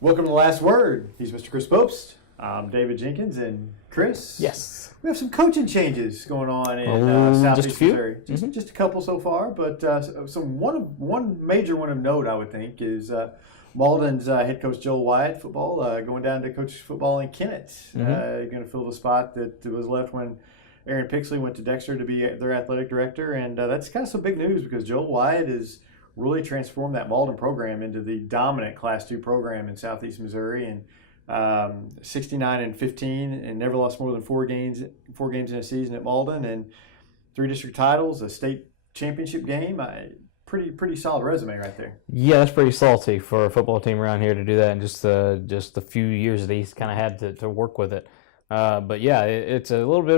Welcome to The Last Word. He's Mr. Chris Pobst. I'm David Jenkins, and Chris. Yes. We have some coaching changes going on in Southeast Missouri. Just a couple so far, but one major one of note, I would think, is Malden's head coach Joel Wyatt, football, going down to coach football in Kennett. Going to fill the spot that was left when Aaron Pixley went to Dexter to be their athletic director, and that's kind of some big news because Joel Wyatt is really transformed that Malden program into the dominant Class II program in Southeast Missouri, and 69-15, and never lost more than four games in a season at Malden, and 3 district titles, a state championship game. Pretty solid resume right there. Yeah, that's pretty salty for a football team around here to do that in just the few years that he's kind of had to work with it. But yeah, it's a little bit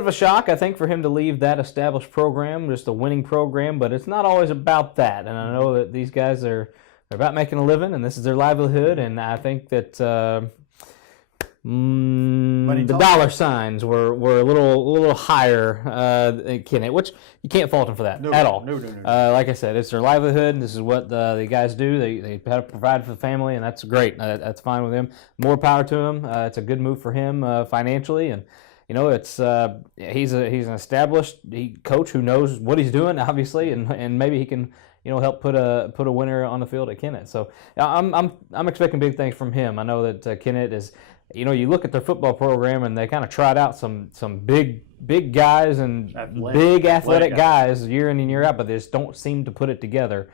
of a shock, I think, for him to leave that established program, just a winning program. But it's not always about that, and I know that these guys they're about making a living, and this is their livelihood. And I think that the dollar signs were a little higher in Kennett, which you can't fault them for that at all. No. Like I said, it's their livelihood, and this is what the guys do. They have to provide for the family, and that's great. That's fine with them. More power to him. It's a good move for him financially, and you know, it's he's an established coach who knows what he's doing, obviously, and maybe he can help put a winner on the field at Kennett. So I'm expecting big things from him. I know that Kennett is, you look at their football program and they kind of tried out some big guys and big athletic guys year in and year out, but they just don't seem to put it together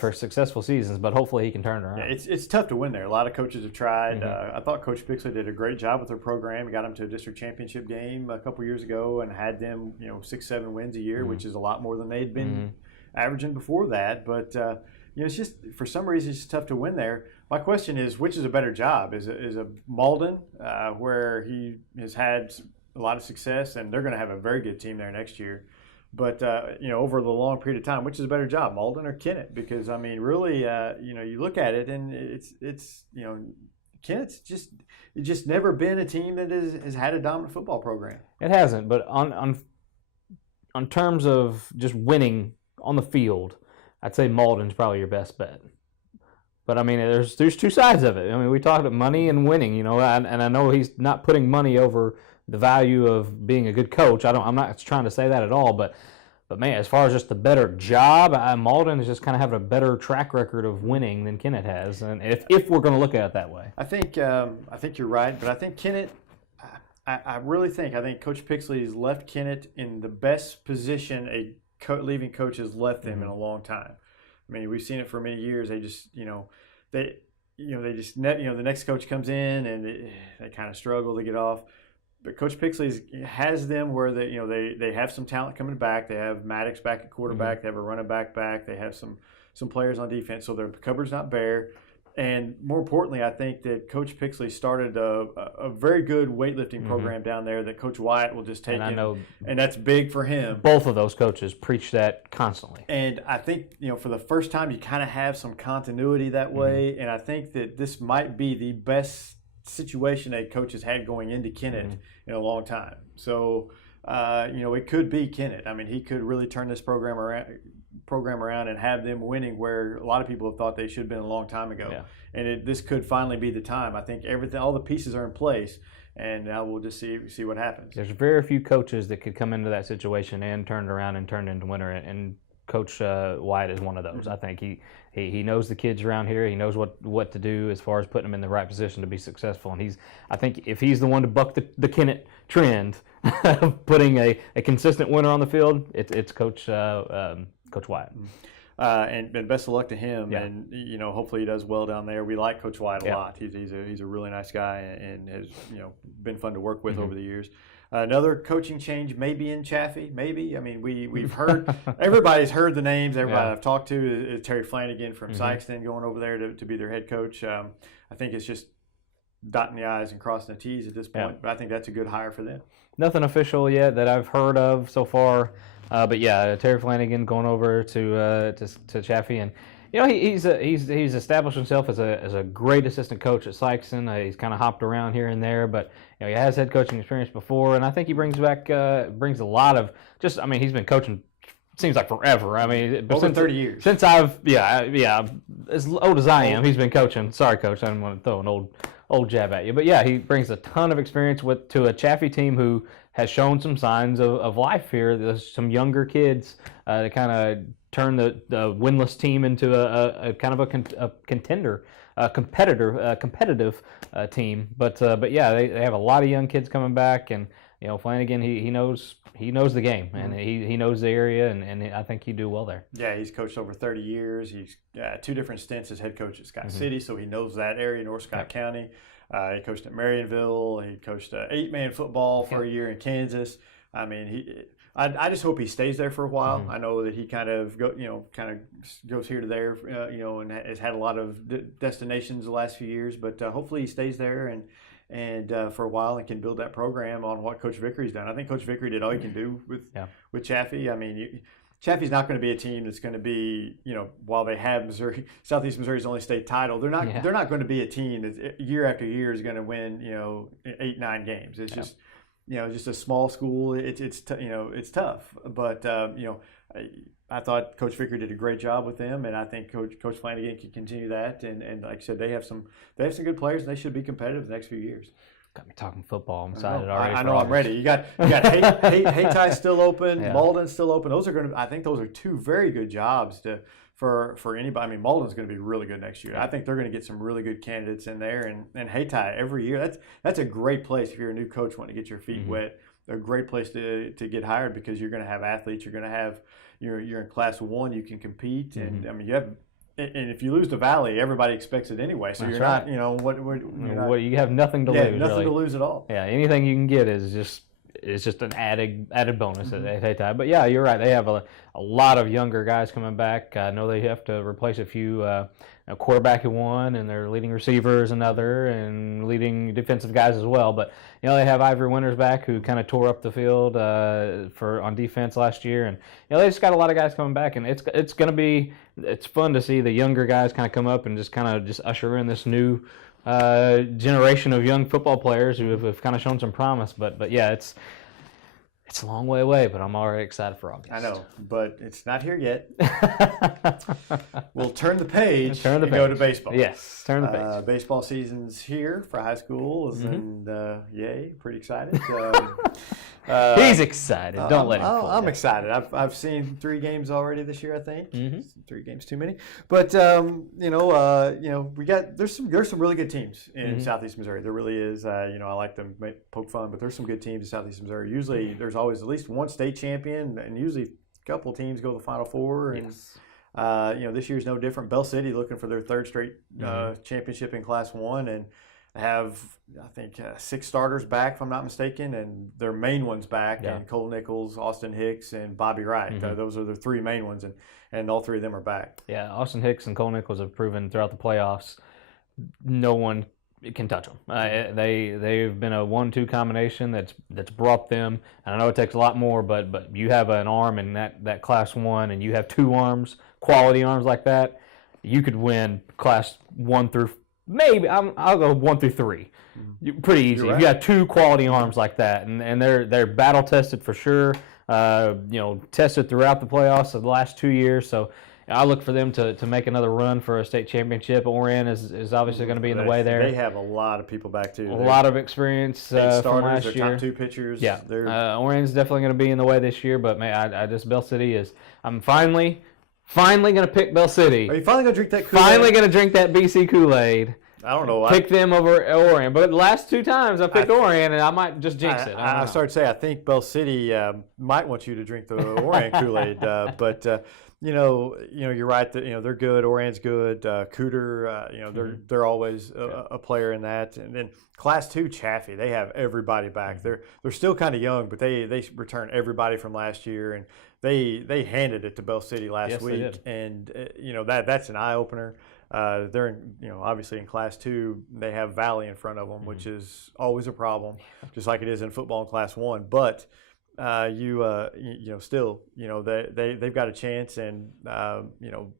for successful seasons. But hopefully he can turn it around. Yeah, it's tough to win there. A lot of coaches have tried. I thought Coach Pixley did a great job with their program. He got them to a district championship game a couple years ago and had them 6-7 wins a year, which is a lot more than they'd been averaging before that. But it's just, for some reason, it's just tough to win there. My question is, which is a better job? Is a Malden, where he has had a lot of success, and they're going to have a very good team there next year. But over the long period of time, which is a better job, Malden or Kennett? Because I mean, really, you look at it, and it's Kennett's just never been a team that has had a dominant football program. It hasn't, but on terms of just winning on the field, I'd say Malden's probably your best bet. But I mean, there's 2 sides of it. I mean, we talked about money and winning, and I know he's not putting money over the value of being a good coach. I'm not trying to say that at all, but man, as far as just the better job, Malden is just kind of having a better track record of winning than Kennett has, and if we're going to look at it that way. I think you're right, but I think Kennett. I really think Coach Pixley has left Kennett in the best position a leaving coach has left them in a long time. I mean, we've seen it for many years. They just the next coach comes in and they kind of struggle to get off. But Coach Pixley has them where they have some talent coming back. They have Maddox back at quarterback. They have a running back. They have some players on defense, so their cupboard's not bare. And more importantly, I think that Coach Pixley started a very good weightlifting program down there that Coach Wyatt will just take and that's big for him. Both of those coaches preach that constantly. And I think, for the first time, you kind of have some continuity that way. And I think that this might be the best situation a coach has had going into Kennett in a long time. So, it could be Kennett. I mean, he could really turn this program around and have them winning where a lot of people have thought they should have been a long time ago. Yeah. And this could finally be the time. I think all the pieces are in place, and now we'll just see what happens. There's very few coaches that could come into that situation and turn it around and turn it into winner, and Coach Wyatt is one of those. I think he knows the kids around here. He knows what to do as far as putting them in the right position to be successful. And I think if he's the one to buck the Kennett trend of putting a consistent winner on the field, it's Coach Wyatt. And best of luck to him. Yeah. And hopefully he does well down there. We like Coach Wyatt a lot. He's a really nice guy and has been fun to work with over the years. Another coaching change maybe in Chaffee, maybe. I mean, we've heard, everybody's heard the names. Everybody I've talked to is Terry Flanagan from Sykeston going over there to be their head coach. I think it's just dotting the I's and crossing the T's at this point. But I think that's a good hire for them. Nothing official yet that I've heard of so far. But yeah, Terry Flanagan going over to Chaffee, and he's established himself as a great assistant coach at Sykeston. He's kind of hopped around here and there, but he has head coaching experience before, and I think he brings a lot of he's been coaching seems like forever. I mean, over 30 years. Since I've as old as I am, he's been coaching. Sorry, Coach, I didn't want to throw an old jab at you, but yeah, he brings a ton of experience to a Chaffee team who has shown some signs of life here. There's some younger kids to kind of turn the winless team into a kind of a contender, competitive team. But yeah, they have a lot of young kids coming back, and Flanagan he knows the game, and he knows the area, and I think he'd do well there. Yeah, he's coached over 30 years. He's 2 different stints as head coach at Scott City, so he knows that area, North Scott County. He coached at Marionville. He coached 8-man football for a year in Kansas. I mean, I just hope he stays there for a while. I know that he kind of goes here to there, and has had a lot of destinations the last few years. But hopefully he stays there and for a while and can build that program on what Coach Vickery's done. I think Coach Vickery did all he can do with Chaffee. I mean, Chaffee's not going to be a team that's going to be, while they have Southeast Missouri's only state title, they're not going to be a team that year after year is going to win, 8-9 games. It's just, just a small school. It's tough. But I thought Coach Vickery did a great job with them, and I think Coach Flanagan can continue that. And like I said, they have some good players, and they should be competitive the next few years. Got me talking football. I'm excited already. I know. I'm ready. You got Haytie's still open. Malden's still open. I think those are 2 very good jobs for anybody. I mean, Malden's going to be really good next year. I think they're going to get some really good candidates in there. And Haytie every year. That's a great place if you're a new coach wanting to get your feet wet. They're a great place to get hired because you're going to have athletes. You're going to have you're in Class 1. You can compete, and I mean you have. And if you lose the Valley, everybody expects it anyway. So That's you're right. not, you have nothing to lose. Nothing really. to lose at all. Yeah, anything you can get is just an added bonus at Haytie. But yeah, you're right. They have a lot of younger guys coming back. I know they have to replace a few a quarterback in one, and their leading receivers another, and leading defensive guys as well. But they have Ivory Winters back, who kind of tore up the field on defense last year, and they just got a lot of guys coming back, and it's fun to see the younger guys kind of come up and just usher in this new generation of young football players who have kind of shown some promise. But yeah, it's a long way away, but I'm already excited for August. I know, but it's not here yet. We'll turn the page and go to baseball. Yes, turn the page. Baseball season's here for high schools, and yay, pretty excited. He's excited. Don't let him. I'm excited. I've seen 3 games already this year. I think 3 games too many, but there's some really good teams in Southeast Missouri. There really is. I like to poke fun, but there's some good teams in Southeast Missouri. Usually, there's always at least one state champion, and usually a couple teams go to the Final Four. And this year's no different. Bell City looking for their 3rd straight championship in Class 1, and have I think 6 starters back, if I'm not mistaken, and their main ones back, and Cole Nichols, Austin Hicks, and Bobby Wright. Those are the 3 main ones, and all 3 of them are back. Yeah, Austin Hicks and Cole Nichols have proven throughout the playoffs no one can touch them. They've been a 1-2 combination that's brought them. And I know it takes a lot more, but you have an arm in that Class 1, and you have 2 arms, quality arms like that. You could win Class 1 through maybe I'll go 1 through 3. Pretty easy. Right. If you got 2 quality arms like that, and they're battle tested for sure. Tested throughout the playoffs of the last 2 years. So I look for them to make another run for a state championship. Orion is obviously going to be in the way there. They have a lot of people back too. A lot of experience from last year. Top 2 pitchers. Yeah, Orion's definitely going to be in the way this year. But man, I just Bell City I'm finally going to pick Bell City. Are you finally going to drink that Kool-Aid? Finally going to drink that BC Kool-Aid. I don't know. Pick them over Orion. But the last 2 times I picked Orion, and I might just jinx it. I started to say I think Bell City might want you to drink the Orion Kool-Aid. But you're right that they're good. Orion's good. Cooter, they're always a player in that. And then Class 2 Chaffee, they have everybody back. They're still kind of young, but they return everybody from last year, and they handed it to Bell City last week. They did. And that's an eye opener. They're obviously in Class 2, they have Valley in front of them, which is always a problem, just like it is in football in Class 1. But still, they've got a chance, and you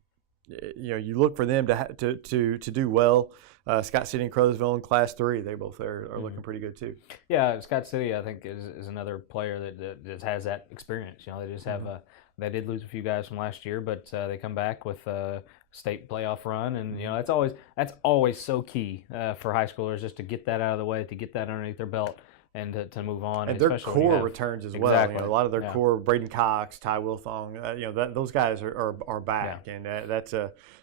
look for them to do well. Scott City and Crothersville in Class 3, they both are looking pretty good too. Yeah, Scott City I think is another player that just has that experience. They just have They did lose a few guys from last year, but they come back with a state playoff run, and that's always so key for high schoolers, just to get that out of the way, to get that underneath their belt, and to move on. And their core returns as well. Exactly. A lot of their core, Braden Cox, Ty Wilthong, those guys are back, and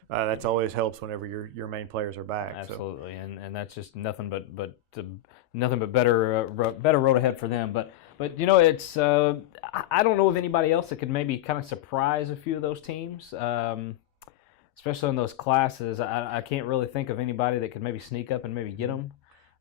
that's always helps whenever your main players are back. Absolutely, so. and that's just nothing but better road ahead for them. But it's I don't know of anybody else that could maybe kind of surprise a few of those teams, especially in those classes. I can't really think of anybody that could maybe sneak up and maybe get them.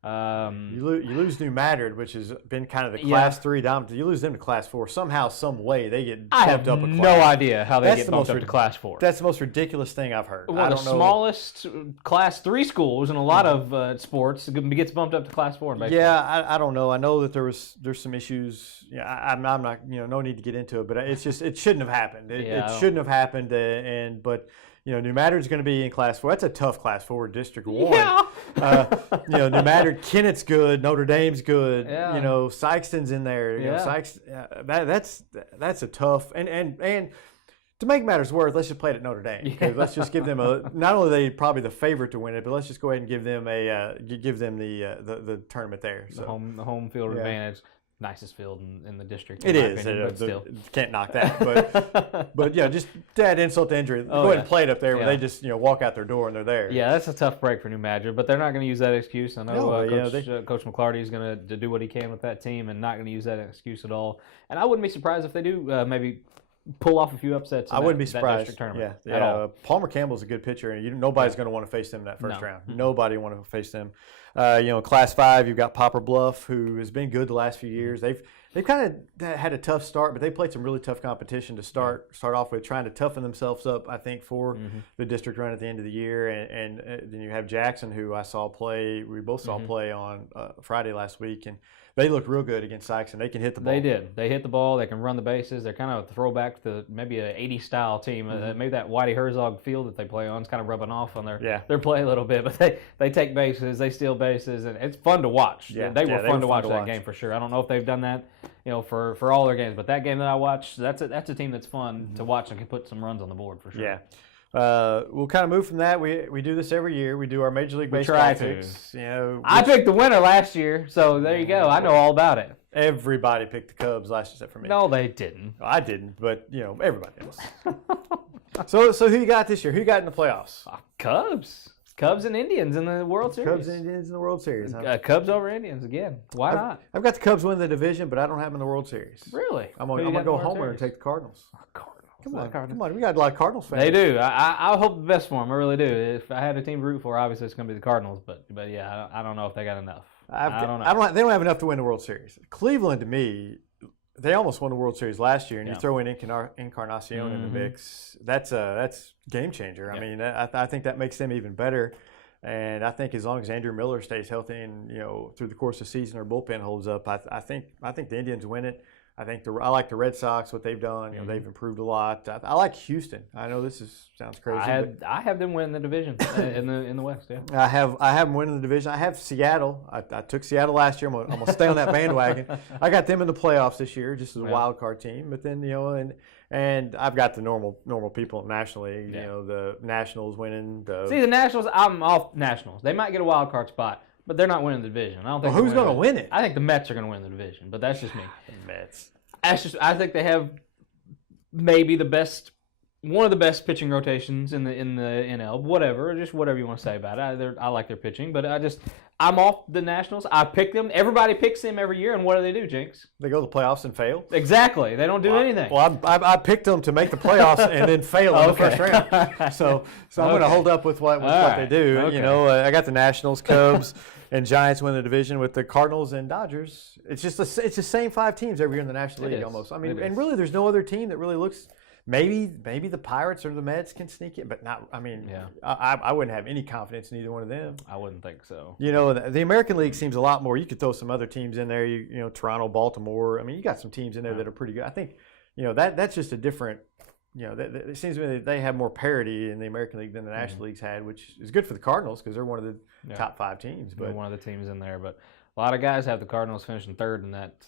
You lose New Madrid, which has been kind of the Class 3 dominant. You lose them to Class 4 somehow, some way. They get bumped up a class. No idea how they get bumped up to Class 4. That's the most ridiculous thing I've heard. One of the smallest Class 3 schools in a lot of sports gets bumped up to Class 4 in baseball. Yeah, I don't know. I know that there's some issues. Yeah, I'm not. No need to get into it, but it shouldn't have happened. It shouldn't have happened. But. New Madrid's going to be in Class 4. That's a tough Class 4, District 1. Yeah. New Madrid, Kennett's good, Notre Dame's good. Yeah. Sykeston's in there. That's a tough and to make matters worse, let's just play it at Notre Dame. Yeah. Let's just give them not only are they probably the favorite to win it, but let's just go ahead and give them the tournament there. So. The home field advantage. Nicest field in the district. It is. But still. Can't knock that. But just to add insult to injury, go ahead and play it up there where they just walk out their door and they're there. Yeah, that's a tough break for New Madrid, but they're not going to use that excuse. I know Coach McClarty is going to do what he can with that team and not going to use that excuse at all. And I wouldn't be surprised if they do maybe pull off a few upsets. I wouldn't be surprised. That tournament at all. Palmer Campbell's a good pitcher, and nobody's going to want to face them in that first round. Nobody want to face them. Class 5, you've got Poplar Bluff, who has been good the last few years. They've kind of had a tough start, but they played some really tough competition to start off with, trying to toughen themselves up, I think, for the district run at the end of the year. And then you have Jackson, who I saw play. We both saw play on Friday last week, and they looked real good against Sykes, and they can hit the ball. They did. They hit the ball. They can run the bases. They're kind of a throwback to maybe an 80s style team. Maybe that Whitey Herzog field that they play on is kind of rubbing off on their play a little bit. But they take bases, they steal bases, and it's fun to watch. Yeah, they were fun to watch that game for sure. I don't know if they've done that, for all their games, but that game that I watched, that's a team that's fun to watch and can put some runs on the board for sure. Yeah. We'll kind of move from that. We do this every year. We do our Major League Baseball picks. I picked the winner last year, so there you go. I know all about it. Everybody picked the Cubs last year except for me. No, they didn't. I didn't, but everybody else. So who you got this year? Who you got in the playoffs? Cubs. Cubs and Indians in the World Series. Cubs and Indians in the World Series. Huh? Cubs over Indians again. Why not? I've got the Cubs winning the division, but I don't have them in the World Series. Really? I'm going to go homer and take the Cardinals. Come on. We got a lot of Cardinals fans. They do. I hope the best for them. I really do. If I had a team to root for, obviously it's going to be the Cardinals. But yeah, I don't know if they got enough. I don't know. They don't have enough to win the World Series. Cleveland, to me, they almost won the World Series last year, and you throw in Encarnacion in the mix. That's game changer. I mean, I think that makes them even better. And I think as long as Andrew Miller stays healthy and through the course of the season, our bullpen holds up, I think the Indians win it. I like the Red Sox, what they've done. They've improved a lot. I like Houston. I know this sounds crazy. I have them win the division in the West. Yeah. I have them winning the division. I have Seattle. I took Seattle last year. I'm gonna stay on that bandwagon. I got them in the playoffs this year, just as a wild card team. But then and I've got the normal people nationally. The Nationals winning. See, the Nationals. I'm off Nationals. They might get a wild card spot, but they're not winning the division. I don't think. Well, who's going to win it? I think the Mets are going to win the division, but that's just me. The Mets. I think they have maybe one of the best pitching rotations in the NL. Whatever you want to say about it. I like their pitching, but I'm off the Nationals. I pick them. Everybody picks them every year, and what do, Jinx? They go to the playoffs and fail. Exactly. They don't do anything. Well, I picked them to make the playoffs and then fail in the first round. So I'm going to hold up with what they do. Okay. I got the Nationals, Cubs, and Giants win the division with the Cardinals and Dodgers. It's just it's the same 5 teams every year in the National League almost. I mean, and really, there's no other team that really looks. Maybe the Pirates or the Mets can sneak in, but not. I mean, I wouldn't have any confidence in either one of them. I wouldn't think so. The American League seems a lot more. You could throw some other teams in there. Toronto, Baltimore. I mean, you got some teams in there that are pretty good. I think, that's just a different. It seems to me that they have more parity in the American League than the National League's had, which is good for the Cardinals because they're one of the top 5 teams. But they're one of the teams in there, but. A lot of guys have the Cardinals finishing third in that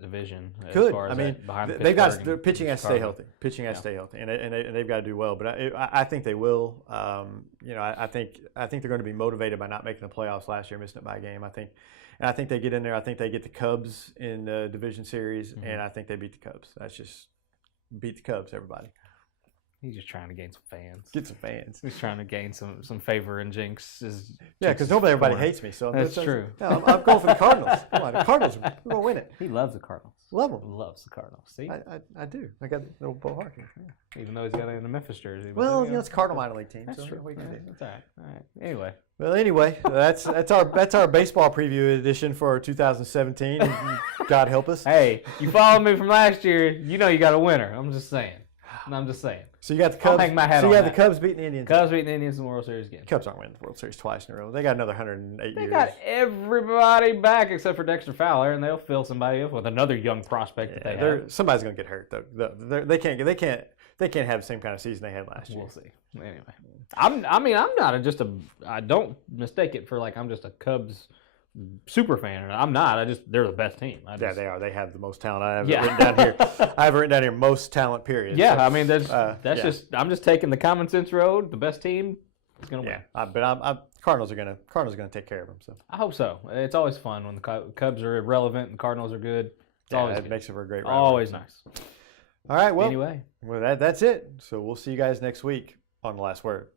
division. Good. As far as behind they've got Pittsburgh their and pitching has to stay Chicago. healthy. Pitching has to stay healthy, and they've got to do well. But I think they will. I think they're going to be motivated by not making the playoffs last year, missing it by a game. I think they get in there. I think they get the Cubs in the division series, and I think they beat the Cubs. That's just beat the Cubs, everybody. He's just trying to gain some fans. Get some fans. He's trying to gain some favor in Jinx's. Yeah, because everybody hates me. So That's true. No, I'm going for the Cardinals. Come on, the Cardinals. We're going to win it. He loves the Cardinals. Love them. Loves the Cardinals. See, I do. I got the little Bo Harkins. Yeah. even though he's got it in the Memphis jersey. but, Well, it's a Cardinal minor league team. that's so true. what you can do. That's all right. All right. Anyway, Well, anyway, that's our baseball preview edition for 2017. God help us. hey, you followed me from last year. You know you got a winner. I'm just saying. So you got the I'll Cubs. hang my hat so you on got that. the Cubs beating the Indians. Cubs beating the Indians in the World Series again. Cubs aren't winning the World Series twice in a row. They got another 108 They years. got everybody back except for Dexter Fowler, and they'll fill somebody up with another young prospect that they have. Somebody's going to get hurt though. They can't have the same kind of season they had last year. We'll see. Anyway, I'm I don't mistake it for like I'm just a Cubs super fan. I'm not. They're the best team. Yeah, they are. They have the most talent. I have Yeah. it written down here. I have it written down here. Most talent. Period. Yeah, So, I mean that's yeah. just I'm just taking the common sense road. The best team is gonna win. Yeah, but Cardinals are gonna take care of them. So I hope so. It's always fun when the Cubs are irrelevant and Cardinals are good. It's always that good. makes it for a great rivalry. Always nice. All right. Well, Anyway. that's it. So we'll see you guys next week on The Last Word.